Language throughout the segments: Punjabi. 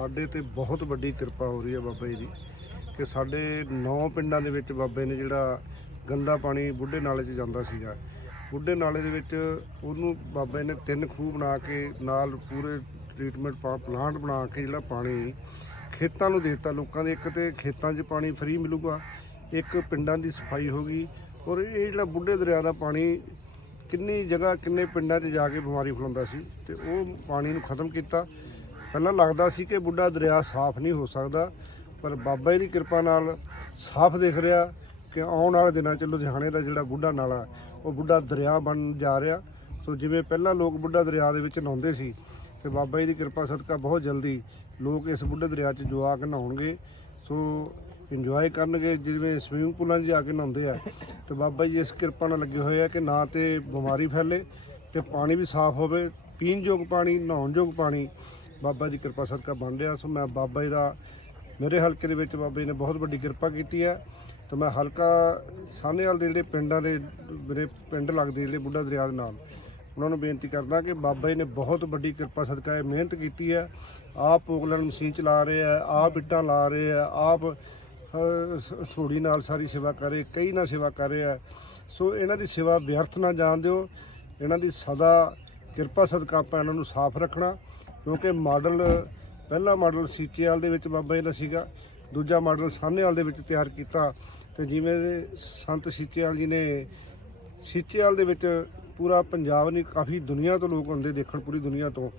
ਸਾਡੇ ਤੇ ਬਹੁਤ ਵੱਡੀ ਕਿਰਪਾ ਹੋ ਰਹੀ ਹੈ ਬਾਬਾ ਜੀ ਦੀ ਕਿ ਸਾਡੇ 9 ਪਿੰਡਾਂ ਦੇ ਵਿੱਚ ਬਾਬੇ ਨੇ ਜਿਹੜਾ ਗੰਦਾ ਪਾਣੀ ਬੁੱਢੇ ਨਾਲੇ 'ਚ ਜਾਂਦਾ ਸੀਗਾ। ਬੁੱਢੇ ਨਾਲੇ ਦੇ ਵਿੱਚ ਉਹਨੂੰ ਬਾਬੇ ਨੇ ਤਿੰਨ ਖੂਹ ਬਣਾ ਕੇ ਨਾਲ ਪੂਰੇ ਟ੍ਰੀਟਮੈਂਟ ਪਲਾਂਟ ਬਣਾ ਕੇ ਜਿਹੜਾ ਪਾਣੀ ਖੇਤਾਂ ਨੂੰ ਦੇ ਦਿੱਤਾ ਲੋਕਾਂ ਦੇ। ਇੱਕ ਤੇ ਖੇਤਾਂ 'ਚ ਪਾਣੀ ਫ੍ਰੀ ਮਿਲੂਗਾ, ਇੱਕ ਪਿੰਡਾਂ ਦੀ ਸਫ਼ਾਈ ਹੋ ਗਈ ਔਰ ਇਹ ਜਿਹੜਾ ਬੁੱਢੇ ਦਰਿਆ ਦਾ ਪਾਣੀ ਕਿੰਨੀ ਜਗ੍ਹਾ ਕਿੰਨੇ ਪਿੰਡਾਂ 'ਚ ਜਾ ਕੇ ਬਿਮਾਰੀ ਫੈਲਾਉਂਦਾ ਸੀ ਤੇ ਉਹ ਪਾਣੀ ਨੂੰ ਖਤਮ ਕੀਤਾ। ਪਹਿਲਾਂ ਲੱਗਦਾ ਸੀ ਕਿ ਬੁੱਢਾ ਦਰਿਆ ਸਾਫ਼ ਨਹੀਂ ਹੋ ਸਕਦਾ, ਪਰ ਬਾਬਾ ਜੀ ਦੀ ਕਿਰਪਾ ਨਾਲ ਸਾਫ਼ ਦਿਖ ਰਿਹਾ ਕਿ ਆਉਣ ਵਾਲੇ ਦਿਨਾਂ 'ਚ ਲੁਧਿਆਣੇ ਦਾ ਜਿਹੜਾ ਬੁੱਢਾ ਨਾਲਾ, ਉਹ ਬੁੱਢਾ ਦਰਿਆ ਬਣ ਜਾ ਰਿਹਾ। ਸੋ ਜਿਵੇਂ ਪਹਿਲਾਂ ਲੋਕ ਬੁੱਢਾ ਦਰਿਆ ਦੇ ਵਿੱਚ ਨਹਾਉਂਦੇ ਸੀ, ਤੇ ਬਾਬਾ ਜੀ ਦੀ ਕਿਰਪਾ ਸਦਕਾ ਬਹੁਤ ਜਲਦੀ ਲੋਕ ਇਸ ਬੁੱਢੇ ਦਰਿਆ 'ਚ ਜਵਾ ਕੇ ਨਹਾਉਣਗੇ। ਸੋ ਇੰਜੋਏ ਕਰਨਗੇ, ਜਿਵੇਂ ਸਵੀਮਿੰਗ ਪੂਲਾਂ 'ਚ ਜਾ ਕੇ ਨਹਾਉਂਦੇ ਆ। ਤੇ ਬਾਬਾ ਜੀ ਇਸ ਕਿਰਪਾ ਨਾਲ ਲੱਗੇ ਹੋਏ ਆ ਕਿ ਨਾ ਤੇ ਬਿਮਾਰੀ ਫੈਲੇ ਤੇ ਪਾਣੀ ਵੀ ਸਾਫ਼ ਹੋਵੇ, ਪੀਣ ਯੋਗ ਪਾਣੀ, ਨਹਾਉਣ ਯੋਗ ਪਾਣੀ। ਬਾਬਾ ਜੀ ਕਿਰਪਾ ਸਦਕਾ ਬਣ ਰਿਹਾ। ਸੋ ਮੈਂ ਬਾਬਾ ਜੀ ਦਾ, ਮੇਰੇ ਹਲਕੇ ਦੇ ਵਿੱਚ ਬਾਬਾ ਜੀ ਨੇ ਬਹੁਤ ਵੱਡੀ ਕਿਰਪਾ ਕੀਤੀ ਹੈ। ਤੇ ਮੈਂ ਹਲਕਾ ਸਾਹਨੇਵਾਲ ਦੇ ਜਿਹੜੇ ਪਿੰਡਾਂ ਦੇ, ਮੇਰੇ ਪਿੰਡ ਲੱਗਦੇ ਜਿਹੜੇ ਬੁੱਢਾ ਦਰਿਆ ਦੇ ਨਾਲ, ਉਹਨਾਂ ਨੂੰ ਬੇਨਤੀ ਕਰਦਾ ਕਿ ਬਾਬਾ ਜੀ ਨੇ ਬਹੁਤ ਵੱਡੀ ਕਿਰਪਾ ਸਦਕਾ ਇਹ ਮਿਹਨਤ ਕੀਤੀ ਹੈ। ਆਪ ਪੋਗਲਣ ਮਸ਼ੀਨ ਚਲਾ ਰਹੇ ਆ ਆਪ ਇੱਟਾਂ ਲਾ ਰਹੇ ਆ ਆਪ ਛੋੜੀ ਨਾਲ ਸਾਰੀ ਸੇਵਾ ਕਰ ਰਹੇ, ਕਈ ਨਾਲ ਸੇਵਾ ਕਰ ਰਹੇ ਆ ਸੋ ਇਹਨਾਂ ਦੀ ਸੇਵਾ ਵਿਅਰਥ ਨਾ ਜਾਣ ਦਿਓ। ਇਹਨਾਂ ਦੀ ਸਦਾ ਕਿਰਪਾ ਸਦਕਾ ਆਪਾਂ ਇਹਨਾਂ ਨੂੰ ਸਾਫ਼ ਰੱਖਣਾ, ਕਿਉਂਕਿ ਮਾਡਲ ਪਹਿਲਾ ਮਾਡਲ ਸੀਚੇਵਾਲ ਦੇ ਵਿੱਚ ਬਾਬਾ ਜੀ ਦਾ ਸੀਗਾ, ਦੂਜਾ ਮਾਡਲ ਸਾਹਨੇਵਾਲ ਦੇ ਵਿੱਚ ਤਿਆਰ ਕੀਤਾ ਤੇ ਜਿਵੇਂ ਸੰਤ ਸੀਚੇਵਾਲ ਜੀ ਨੇ ਸੀਚੇਵਾਲ ਦੇ ਵਿੱਚ ਪੂਰਾ ਪੰਜਾਬ ਨਹੀਂ, ਕਾਫੀ ਦੁਨੀਆ ਤੋਂ ਲੋਕ ਆਉਂਦੇ ਦੇਖਣ ਪੂਰੀ ਦੁਨੀਆ ਤੋਂ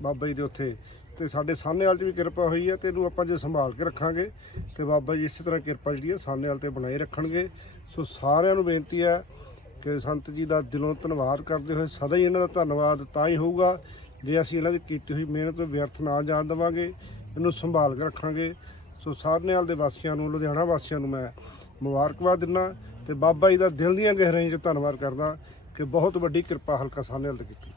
ਬਾਬਾ ਜੀ ਦੇ ਉੱਥੇ। ਤੇ ਸਾਡੇ ਸਾਹਨੇਵਾਲ 'ਚ ਵੀ ਕਿਰਪਾ ਹੋਈ ਹੈ ਤੇ ਇਹਨੂੰ ਆਪਾਂ ਜੇ ਸੰਭਾਲ ਕੇ ਰੱਖਾਂਗੇ, ਤੇ ਬਾਬਾ ਜੀ ਇਸੇ ਤਰ੍ਹਾਂ ਕਿਰਪਾ ਜਿਹੜੀ ਹੈ ਸਾਹਨੇਵਾਲ ਤੇ ਬਣਾਈ ਰੱਖਣਗੇ। ਸੋ ਸਾਰਿਆਂ ਨੂੰ ਬੇਨਤੀ ਹੈ ਕਿ ਸੰਤ ਜੀ ਦਾ ਦਿਲੋਂ ਧੰਨਵਾਦ ਕਰਦੇ ਹੋਏ ਸਦਾ ਹੀ ਇਹਨਾਂ ਦਾ ਧੰਨਵਾਦ, ਤਾਂ ਹੀ ਹੋਊਗਾ। ਜੇ ਅਸੀਂ ਇਹਨਾਂ ਦੀ ਕੀਤੀ ਹੋਈ ਮਿਹਨਤ ਵਿਅਰਥ ਨਾ ਜਾਣ ਦੇਵਾਂਗੇ, ਇਹਨੂੰ ਸੰਭਾਲ ਕੇ ਰੱਖਾਂਗੇ। ਸੋ ਸਾਹਨੇਵਾਲ ਦੇ ਵਾਸੀਆਂ ਨੂੰ, ਲੁਧਿਆਣਾ ਵਾਸੀਆਂ ਨੂੰ ਮੈਂ ਮੁਬਾਰਕਬਾਦ ਦਿੰਦਾ ਤੇ ਬਾਬਾ ਜੀ ਦਾ ਦਿਲ ਦੀਆਂ ਗਹਿਰਾਈਆਂ 'ਚ ਧੰਨਵਾਦ ਕਰਦਾ ਕਿ ਬਹੁਤ ਵੱਡੀ ਕਿਰਪਾ ਹਲਕਾ ਸਾਹਨੇਵਾਲ ਤੇ ਕੀਤੀ।